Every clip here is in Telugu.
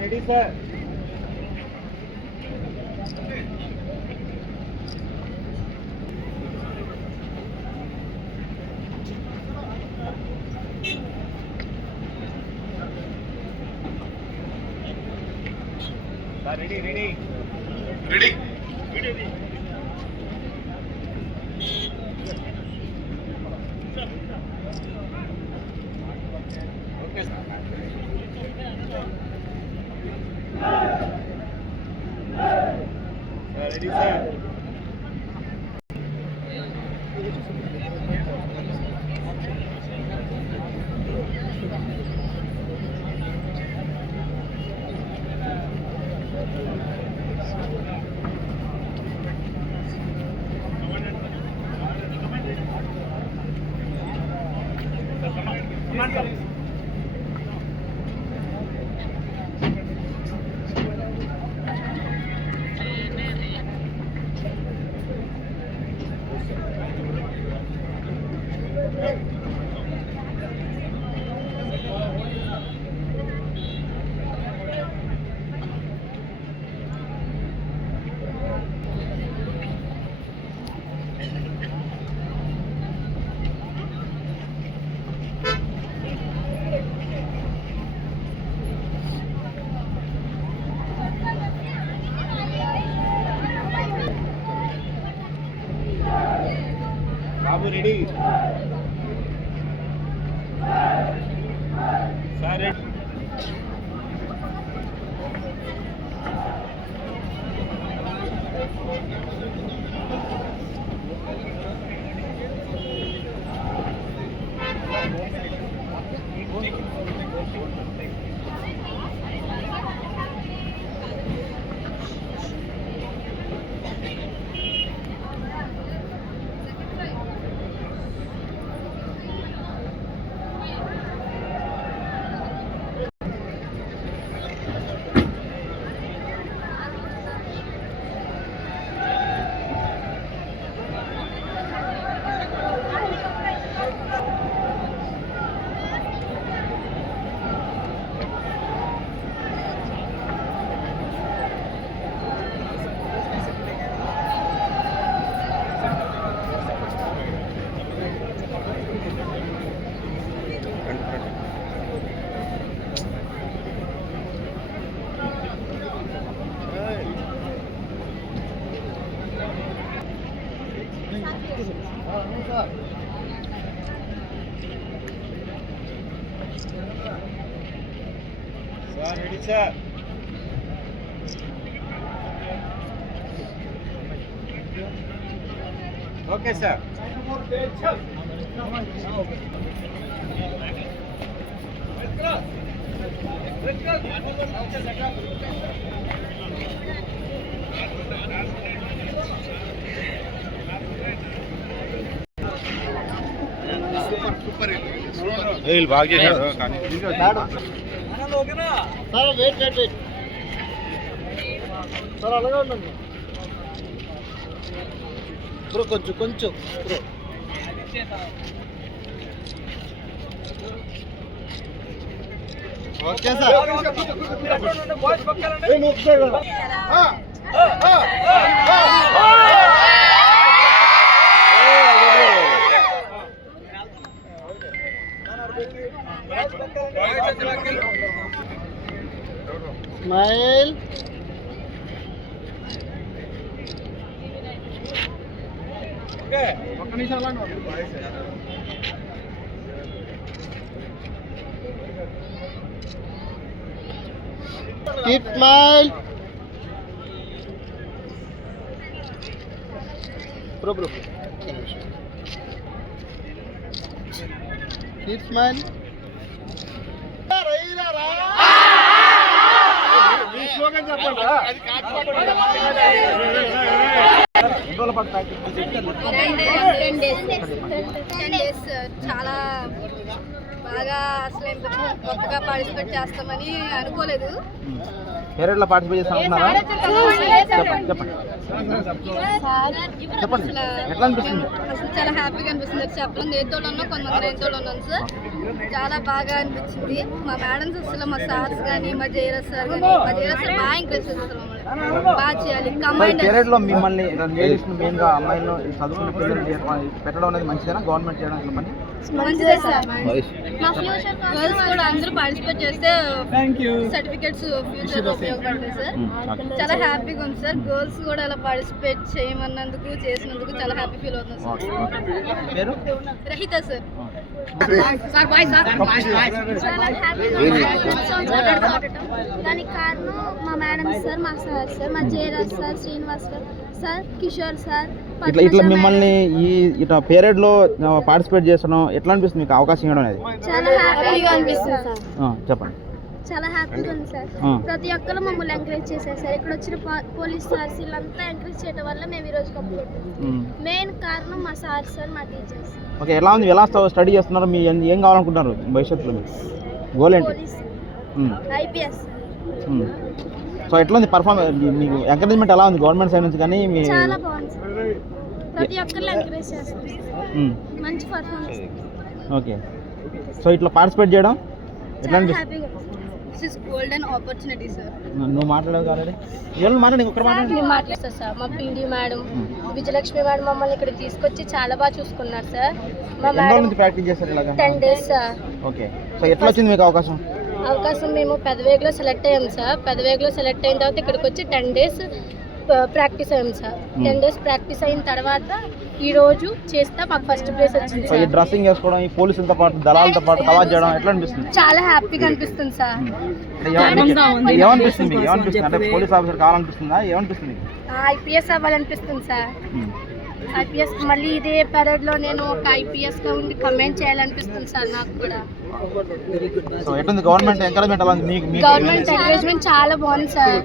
Ready sir. Ready ready ready ready. Okay sir. Ready sir. బాబు ready sir. Ready. Sir ready sir. Okay sir. వీళ్ళు బాగా చేశారు కానీ సార్. Wait wait wait sir. అలాగే ఉండండి బ్రో. కొంచెం కొంచెం బ్రో. Okay sir. స్మైల్. ఒక్క నిమిషం అలా keep smile bro. Bro keep smile. చాలా బాగా అసలు ఎందుకు కొత్తగా పార్టిసిపేట్ చేస్తామని అనుకోలేదు. పేరెడ్లో పార్టిసిపేట్ చేస్తామంటున్నారా? చెప్పండి చెప్పండి చెప్పండి, ఎట్లా అనిపిస్తుంది? అసలు చాలా హ్యాపీగా అనిపిస్తుంది. చెప్పడం నేతోళ్ళు ఉన్నాం, కొంతమంది నేతోళ్ళు ఉన్నాం సార్. చాలా బాగా అనిపించింది. మా మేడమ్స్ అసలు మా సార్స్ కానీ మా జయరాజ్ సార్ కానీ మా జయరాజ్ సార్ బాగా ఎంకరేజ్ చేస్తారు మమ్మల్ని బాగా చేయాలి. పేరెడ్లో మిమ్మల్ని లేడీస్ మెయిన్గా అమ్మాయిలను చదువుకునే పిల్లలు పెట్టడం అనేది మంచిదేనా? గవర్నమెంట్ చేయడం ఇట్లా పని మంచిదే సార్. గర్ల్స్ కూడా అందరూ పార్టిసిపేట్ చేస్తే సర్టిఫికెట్స్ ఫ్యూచర్ లో ఉపయోగపడతాయి సార్. చాలా హ్యాపీగా ఉంది సార్. గర్ల్స్ కూడా అలా పార్టిసిపేట్ చేయమన్నందుకు చేసినందుకు చాలా హ్యాపీ ఫీల్ అవుతుంది సార్. రహిత సార్. దానికి కారణం మా మేడం సార్, మా సార్ సార్, మా Jayaraj sir, Srinivas sir, Kishore sir. ఇట్లా మిమ్మల్ని ఈ ఇట్లా పేరెడ్లో పార్టిసిపేట్ చేస్తున్నాం ఎట్లా అనిపిస్తుంది మీకు అవకాశం ఇవ్వడం అనేది? చాలా హ్యాపీగా అనిపిస్తుంది సార్. చెప్పండి. చాలా హ్యాపీగా ఉంది సార్. ప్రతి ఒక్కరు మమ్మల్ని ఎంకరేజ్ చేశారు సార్. ఇక్కడ వచ్చిన పోలీస్ సార్స్ వీళ్ళంతా ఎంకరేజ్ చేయడం వల్ల మేము ఈరోజు కంప్లీట్. మెయిన్ కారణం మా సార్ సార్, మా టీచర్స్. ఓకే, ఎలా ఉంది? ఎలా స్టడీ చేస్తున్నారు? మీ ఏం కావాలనుకుంటున్నారు భవిష్యత్తులో? గోల్ ఏంటి? ఐపీఎస్. సో ఎట్లా ఉంది పర్ఫార్మెన్స్? మీకు ఎంకరేజ్మెంట్ ఎలా ఉంది గవర్నమెంట్ సైడ్ నుంచి? కానీ చాలా బాగుంది సార్. ప్రతి ఒక్కరు ఎంకరేజ్ చేస్తారు. మంచి పర్ఫార్మెన్స్. ఓకే, సో ఇట్లా పార్టిసిపేట్ చేయడం ఎట్లా అనిపిస్తుంది? This is golden opportunity sir. నువ్వు మాట్లాడవు కాలేదు, ఎవరు మాట్లాడి ఒక్కరు మాట్లాడి. మాట్లాడతారు సార్. మా పీడీ మేడం విజయలక్ష్మి మేడం మమ్మల్ని ఇక్కడ తీసుకొచ్చి చాలా బాగా చూసుకున్నారు సార్. మా మేడం ప్రాక్టీస్ చేస్తారు ఇలాగా 10 days సార్. ఓకే, సో ఎట్లా వచ్చింది మీకు అవకాశం? మేము పెదవేగలో సెలెక్ట్ అయ్యాం సార్. పెదవేగలో సెలెక్ట్ అయిన తర్వాత ఇక్కడికి వచ్చి 10 days ప్రాక్టీస్ అయ్యాం సార్. 10 days ప్రాక్టీస్ అయిన తర్వాత ఈ రోజు చేస్తే మాకు ఫస్ట్ ప్లేస్ వచ్చింది సార్. డ్రెస్సింగ్ వేసుకోవడం, ఈ పోలీసులతో పాటు దళాలతో పాటు కవర్ చేయడం ఎట్లా అనిపిస్తుంది? చాలా హ్యాపీగా అనిపిస్తుంది సార్. ఏమనిపిస్తుంది? అంటే పోలీస్ ఆఫీసర్ కావాలనిపిస్తుందా? ఏమనిపిస్తుంది? IPS అవ్వాలనిపిస్తుంది sir. ఐపీఎస్ మళ్ళీ ఇదే పీరియడ్ లో నేను ఒక ఐపీఎస్ గా ఉండి కమెంట్ చేయాలనిపిస్తుంది సార్ నాకు కూడా. సో ఎట్లుంది గవర్నమెంట్ ఎంకరేజ్మెంట్? ఎలా ఉంది మీకు? గవర్నమెంట్ ఎంకరేజ్మెంట్ చాలా బాగుంది సార్.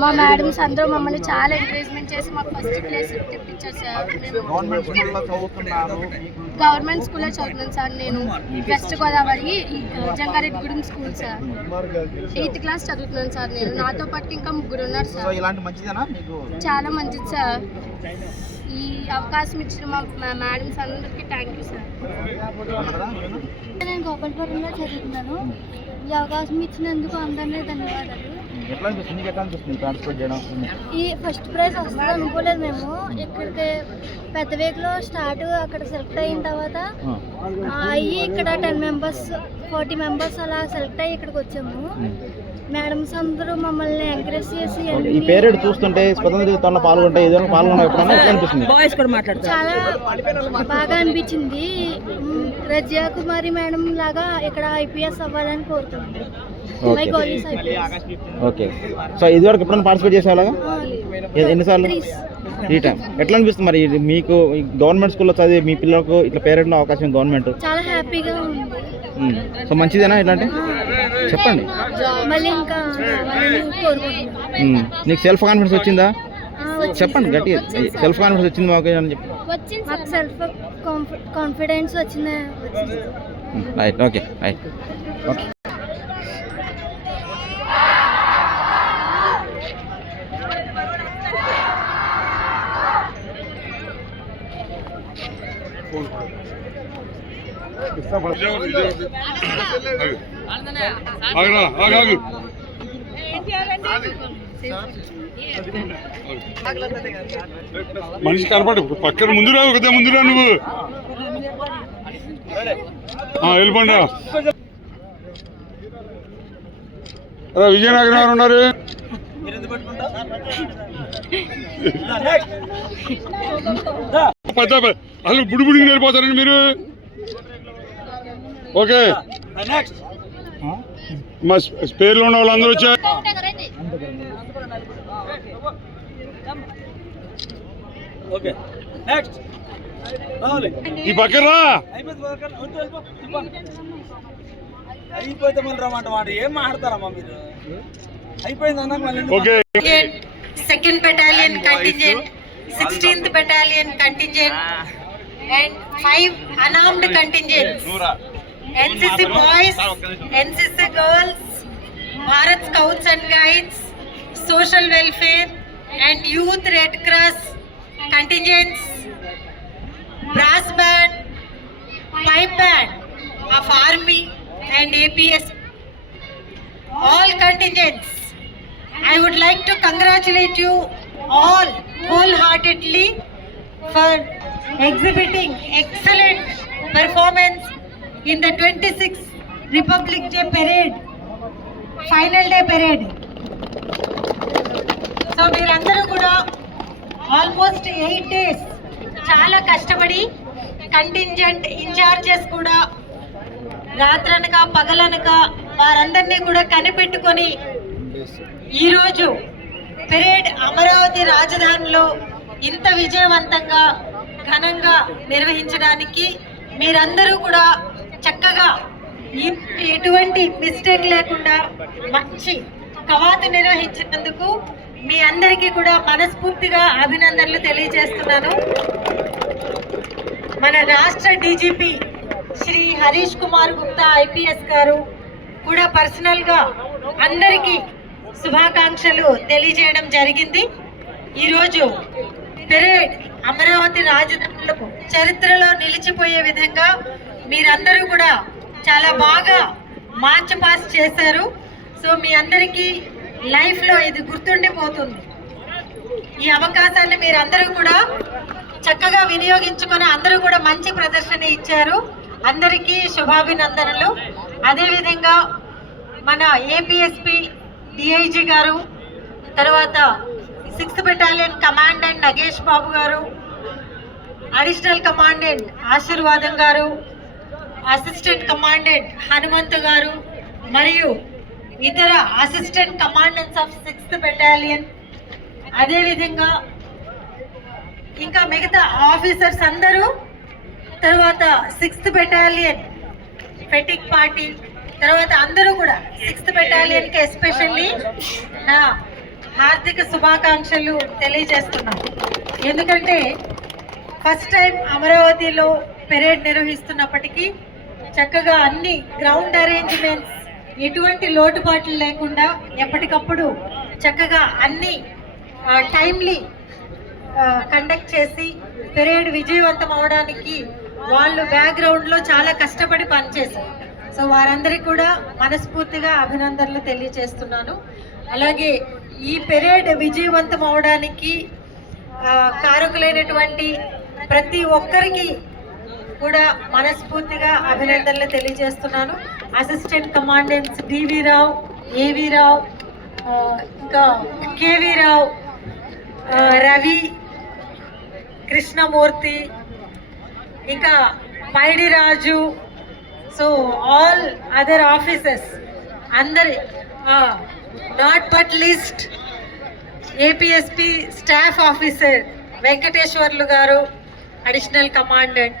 మా మేడమ్స్ అందరూ మమ్మల్ని చాలా ఎంకరేజ్మెంట్ చేసి మాకు ఫస్ట్ ప్లేస్ తెప్పించారు సార్. గవర్నమెంట్ స్కూల్లో చదువుతున్నాను. గవర్నమెంట్ స్కూల్లో చదువుతున్నాను సార్. నేను west Godavari Jangareddygudem school sir. 8th class చదువుతున్నాను సార్. నేను నాతో పాటు ఇంకా 3 ఉన్నారు సార్. ఇలాంటి మంచిదేనా మీకు? చాలా మంచిది సార్. ఈ అవకాశం ఇచ్చిన మా మేడమ్స్ అందరికీ థ్యాంక్ యూ సార్. నేను గోపాలపురంలో చదువుతున్నాను. ఈ అవకాశం ఇచ్చినందుకు అందరినీ ధన్యవాదాలు. ఎట్లా అనిపిస్తుంది? ఎట్లా అనిపిస్తుంది పార్టిసిపేట్ చేయడం? ఈ ఫస్ట్ ప్రైజ్ వస్తుంది అనుకోలేదు మేము. ఇక్కడికి పెద్దవేగలో స్టార్ట్ అక్కడ సెలెక్ట్ అయిన తర్వాత అయ్యి ఇక్కడ 10 members 40 members అలా సెలెక్ట్ అయ్యి ఇక్కడికి వచ్చాము. మేడమ్స్ అందరూ మమ్మల్ని ఎంకరేజ్ చేసి ఈ పేరెడ్ చూస్తుంటే స్వతంత్ర దినోత్సవంలో పాల్గొంటే ఏదైనా పాల్గొనడం ఎప్పుడన్నా ఎట్లా అనిపిస్తుంది? చాలా బాగా అనిపించింది. రజియా కుమారి మేడం లాగా ఇక్కడ ఐపీఎస్ అవ్వాలని కోరుతున్నాను. ఓకే, సో ఇదివరకు ఎప్పుడైనా పార్టిసిపేట్ చేసేలాగా? ఎన్నిసార్లు? 3 times. ఎట్లా అనిపిస్తుంది మరి మీకు? గవర్నమెంట్ స్కూల్లో చదివే మీ పిల్లలకు ఇట్లా పేరెంట్లో అవకాశం గవర్నమెంట్ చాలా హ్యాపీగా ఉంది. సో మంచిదేనా? ఇట్లాంటి చెప్పండి. మళ్ళీ ఇంకా నీకు సెల్ఫ్ కాన్ఫిడెన్స్ వచ్చిందా? చెప్పండి గట్టిగా. సెల్ఫ్ కాన్ఫిడెన్స్ వచ్చింది మాకు అని చెప్పి. మాకు సెల్ఫ్ కాన్ఫిడెన్స్ వచ్చింది. Right, okay, right, okay. మనిషి కనపడు పక్కన ముందురా, కదా ముందురా నువ్వు వెళ్ళిపోండి. విజయనగరం ఎవరు ఉన్నారు? అసలు బుడి బుడికి వెళ్ళిపోతారండి మీరు. ఓకే, మా పేర్లో ఉన్న వాళ్ళందరూ వచ్చారు. ఈ పక్కన రా. అయిపోతే మళ్ళీ రమ్మంట ఏం మాట్లాడతారమ్మా మీరు? అయిపోయింది అన్నాక మళ్ళీ. Okay, 2nd Battalion contingent, 16th Battalion contingent and 5 unarmed contingents. NCC boys, NCC girls, Bharat Scouts and Guides, Social Welfare and Youth Red Cross contingents, brass band, pipe band of Army and APS, all contingents. I would like to congratulate you all wholeheartedly for exhibiting excellent performance in the 26th Republic Day Parade, Final Day Parade. So మీరందరూ కూడా ఆల్మోస్ట్ 8 days చాలా కష్టపడి కంటింజెంట్ ఇన్ఛార్జెస్ కూడా రాత్రనక పగలనక వారందరినీ కూడా కనిపెట్టుకొని ఈరోజు పెరేడ్ అమరావతి రాజధానిలో ఇంత విజయవంతంగా ఘనంగా నిర్వహించడానికి మీరందరూ కూడా చక్కగా ఎటువంటి మిస్టేక్ లేకుండా మంచి కవాతు నిర్వహించినందుకు మీ అందరికీ కూడా మనస్ఫూర్తిగా అభినందనలు తెలియజేస్తున్నాను. మన రాష్ట్ర డీజీపీ శ్రీ హరీష్ కుమార్ గుప్తా ఐపీఎస్ గారు కూడా పర్సనల్గా అందరికీ శుభాకాంక్షలు తెలియజేయడం జరిగింది. ఈరోజు పెరేడ్ అమరావతి రాజధానిలో చరిత్రలో నిలిచిపోయే విధంగా మీరందరూ కూడా చాలా బాగా మార్చ్ పాస్ చేశారు. సో మీ అందరికీ లైఫ్లో ఇది గుర్తుండిపోతుంది. ఈ అవకాశాన్ని మీరందరూ కూడా చక్కగా వినియోగించుకొని అందరూ కూడా మంచి ప్రదర్శన ఇచ్చారు. అందరికీ శుభాభినందనలు. అదేవిధంగా మన ఏపీఎస్పీ డిఐజీ గారు, తర్వాత 6th బెటాలియన్ కమాండెంట్ నగేష్ బాబు గారు, అడిషనల్ కమాండెంట్ ఆశీర్వాదం గారు, అసిస్టెంట్ కమాండెంట్ హనుమంత్ గారు మరియు ఇతర assistant commandants of 6th battalion, అదేవిధంగా ఇంకా మిగతా ఆఫీసర్స్ అందరూ, తర్వాత 6th బెటాలియన్ ఫెటిక్ పార్టీ, తర్వాత అందరూ కూడా 6th బెటాలియన్కి ఎస్పెషల్లీ నా హార్దిక శుభాకాంక్షలు తెలియజేస్తున్నాను. ఎందుకంటే ఫస్ట్ టైం అమరావతిలో పెరేడ్ నిర్వహిస్తున్నప్పటికీ చక్కగా అన్ని గ్రౌండ్ అరేంజ్మెంట్స్ ఎటువంటి లోటుపాట్లు లేకుండా ఎప్పటికప్పుడు చక్కగా అన్ని టైమ్లీ కండక్ట్ చేసి పెరేడ్ విజయవంతం అవడానికి వాళ్ళు బ్యాక్గ్రౌండ్లో చాలా కష్టపడి పనిచేశారు. సో వారందరికీ కూడా మనస్ఫూర్తిగా అభినందనలు తెలియజేస్తున్నాను. అలాగే ఈ పెరేడ్ విజయవంతం అవడానికి కారకులైనటువంటి ప్రతి ఒక్కరికి కూడా మనస్ఫూర్తిగా అభినందనలు తెలియజేస్తున్నాను. అసిస్టెంట్ కమాండెంట్స్ డివి రావు, ఏవి రావు, ఇంకా కేవి రావు, రవి, కృష్ణమూర్తి, ఇంకా పైడి రాజు, సో ఆల్ అదర్ ఆఫీసర్స్ అందరి, not but list APSP staff officer Venkateswarlu గారు, అడిషనల్ కమాండెంట్,